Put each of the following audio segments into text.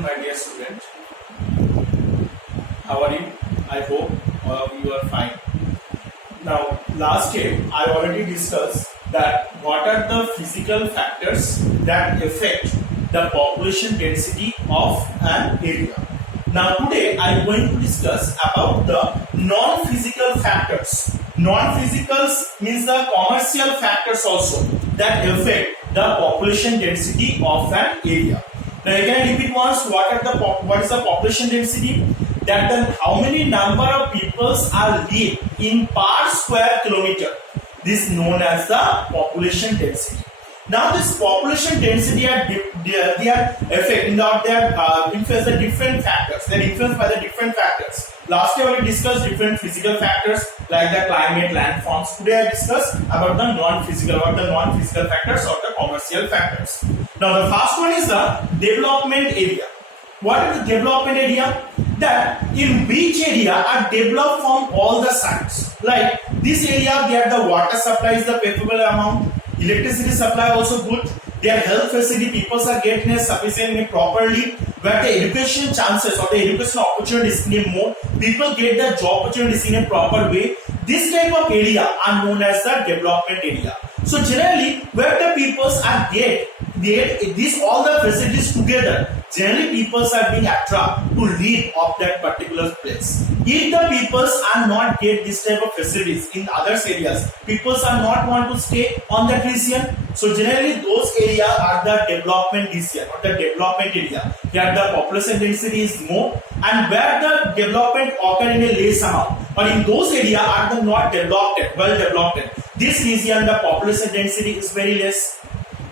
afternoon, my dear student. How are you? I hope all of you are fine. Now, last year I already discussed that what are the physical factors that affect the population density of an area. Now today I am going to discuss about the non-physical factors. Non-physicals means the commercial factors also that affect the population density of an area. Now again I repeat once, what is the population density? That the how many number of peoples are live in per square kilometer. This is known as the population density. Now this population density they are affecting or they are influenced the different factors. They are influenced by the different factors. Last year we discussed different physical factors like the climate, landforms. Today I discuss about the non-physical factors or the commercial factors. Now the first one is the development area. What is the development area? That in which area are developed from all the sides. Like this area, there the water supply is the capable amount, electricity supply also good, their health facility people are getting sufficiently properly, where the education chances or the education opportunities in more, people get the job opportunities in a proper way. This type of area are known as the development area. So generally, where the peoples are get these all the facilities together, generally peoples are being attracted to live of that particular place. If the peoples are not get this type of facilities in other areas, peoples are not want to stay on that region. So generally those areas are the development region or the development area where the population density is more and where the development occur in a less amount, or in those areas are the not developed, well developed. This region the population density is very less.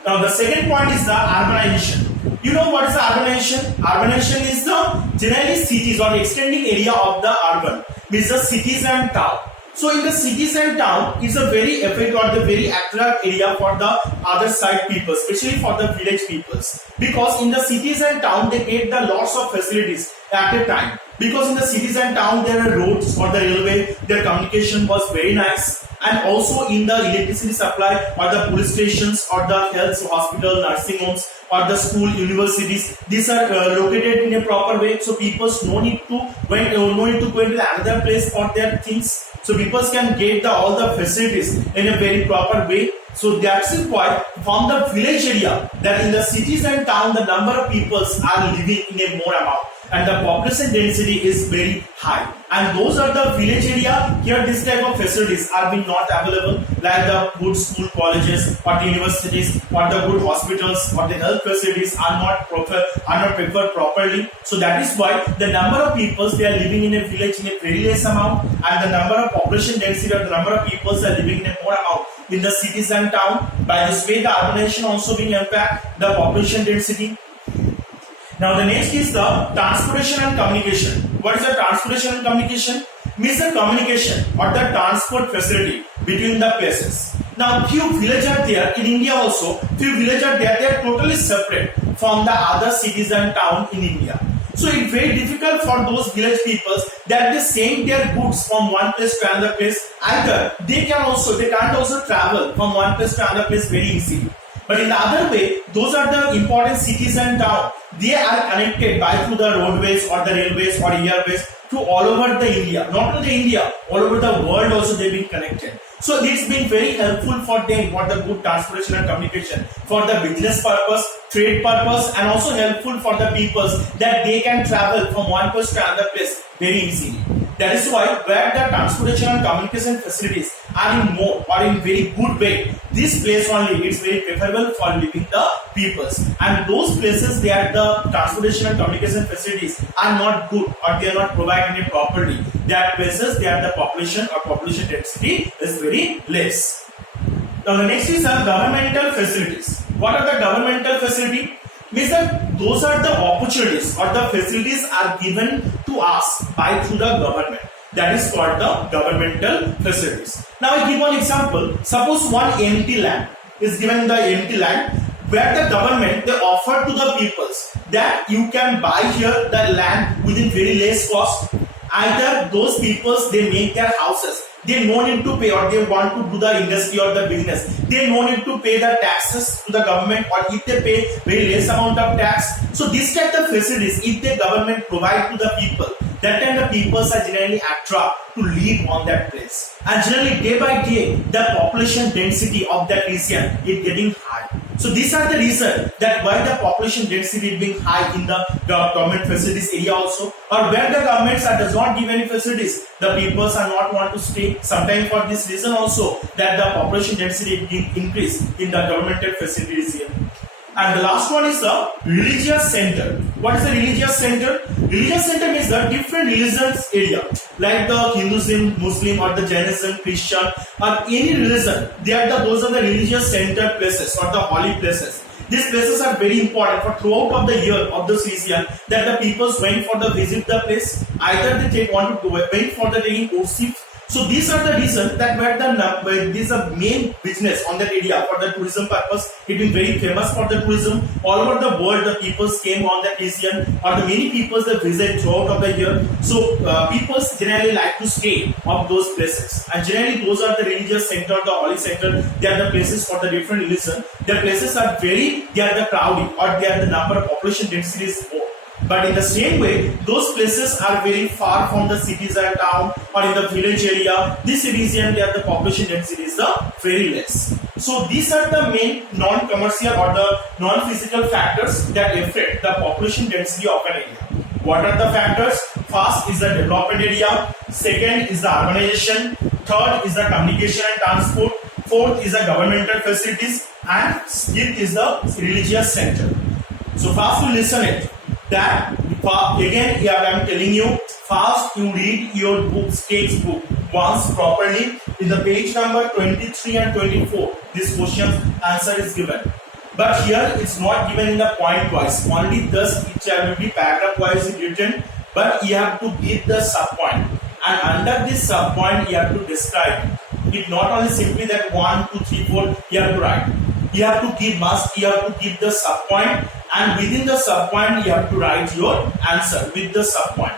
Now the second point is the urbanization. You know what is the urbanization? Urbanization is the generally cities or extending area of the urban, means the cities and town. So in the cities and town is a very effect or the very attract area for the other side people, especially for the village peoples. Because in the cities and town they get the lots of facilities at a time. Because in the cities and town there are roads or the railway, their communication was very nice. And also in the electricity supply or the police stations or the health hospital, nursing homes or the school, universities, these are located in a proper way. So people no need to go into another place for their things. So people can get all the facilities in a very proper way. So that's why from the village area, that in the cities and town the number of peoples are living in a more amount and the population density is very high. And those are the village area, here this type of facilities are being not available, like the good school colleges or the universities or the good hospitals or the health facilities are not prepared properly. So that is why the number of peoples they are living in a village in a very less amount, and the number of population density or the number of peoples are living in a more amount in the cities and town. By this way the urbanization also being impact the population density. Now the next is the transportation and communication. What is the transportation and communication? Means the communication or the transport facility between the places. Now few villages are there in India also. Few villages are there. They are totally separate from the other cities and town in India. So it's very difficult for those village peoples that they send their goods from one place to another place. Either they can't also travel from one place to another place very easily. But in the other way, those are the important cities and towns. They are connected by through the roadways or the railways or airways to all over the India. Not only India, all over the world also they've been connected. So it's been very helpful for them for the good transportation and communication, for the business purpose, trade purpose, and also helpful for the peoples that they can travel from one place to another place very easily. That is why where the transportation and communication facilities are in more or in very good way, this place only is very preferable for living the peoples. And those places where the transportation and communication facilities are not good or they are not provided properly, that places where the population or population density is very less. Now the next is the governmental facilities. What are the governmental facilities? Means that those are the opportunities or the facilities are given to us by through the government. That is called the governmental facilities. Now I give one example. Suppose one empty land is given, the empty land where the government they offer to the peoples that you can buy here the land within very less cost. Either those peoples they make their houses they no need to pay, or they want to do the industry or the business, they no need to pay the taxes to the government, or if they pay very less amount of tax. So this kind of facilities, if the government provide to the people, that time the people are generally attracted to live on that place. And generally day by day, the population density of that region is getting high. So these are the reasons that why the population density is being high in the government facilities area also, or where the governments does not give any facilities, the peoples are not want to stay. Sometimes for this reason also, that the population density is increase in the governmental facilities here. And the last one is the religious center. What is the religious center? Religious center means the different religions area, like the Hinduism, Muslim, or the Jainism, Christian, or any religion. Those are the religious center places or the holy places. These places are very important for throughout of the year of the season, that the people went for the visit the place. Either they want to wait for the taking worship. So these are the reasons that where this is a main business on that area for the tourism purpose. It is very famous for the tourism. All over the world, the people came on that region, or the many people that visit throughout of the year. So people generally like to stay of those places, and generally those are the religious center, the holy center. They are the places for the different religion. Their places are they are the crowded, or they are the number of population density is more. But in the same way, those places are very far from the cities and town, or in the village area. This region where the population density is very less. So these are the main non-commercial or the non-physical factors that affect the population density of an area. What are the factors? First is the development area. Second is the urbanization. Third is the communication and transport. Fourth is the governmental facilities. And fifth is the religious center. So first you listen it. That again here I am telling you, first you read your books, textbook once properly. In the page number 23 and 24, this question answer is given. But here it's not given in the point wise. Only thus it will be paragraph wise written. But you have to give the sub point, and under this sub point you have to describe it. Not only simply that 1, 2, 3, 4 you have to write. You have to give the sub point, and within the sub point you have to write your answer with the sub point.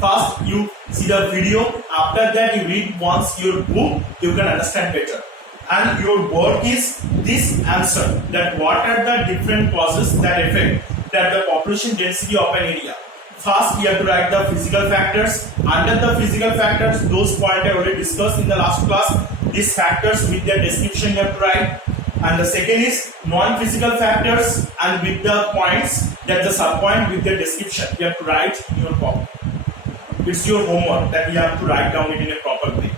First you see the video, after that you read once your book, you can understand better. And your work is this answer, that what are the different causes that affect that the population density of an area. First you have to write the physical factors. Under the physical factors, those points I already discussed in the last class. These factors with their description you have to write. And the second is non-physical factors, and with the points, that the sub-point with the description you have to write in your copy. It's your homework that you have to write down it in a proper way.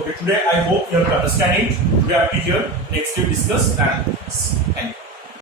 Okay, today I hope you have to understand it. We have to hear next week discuss and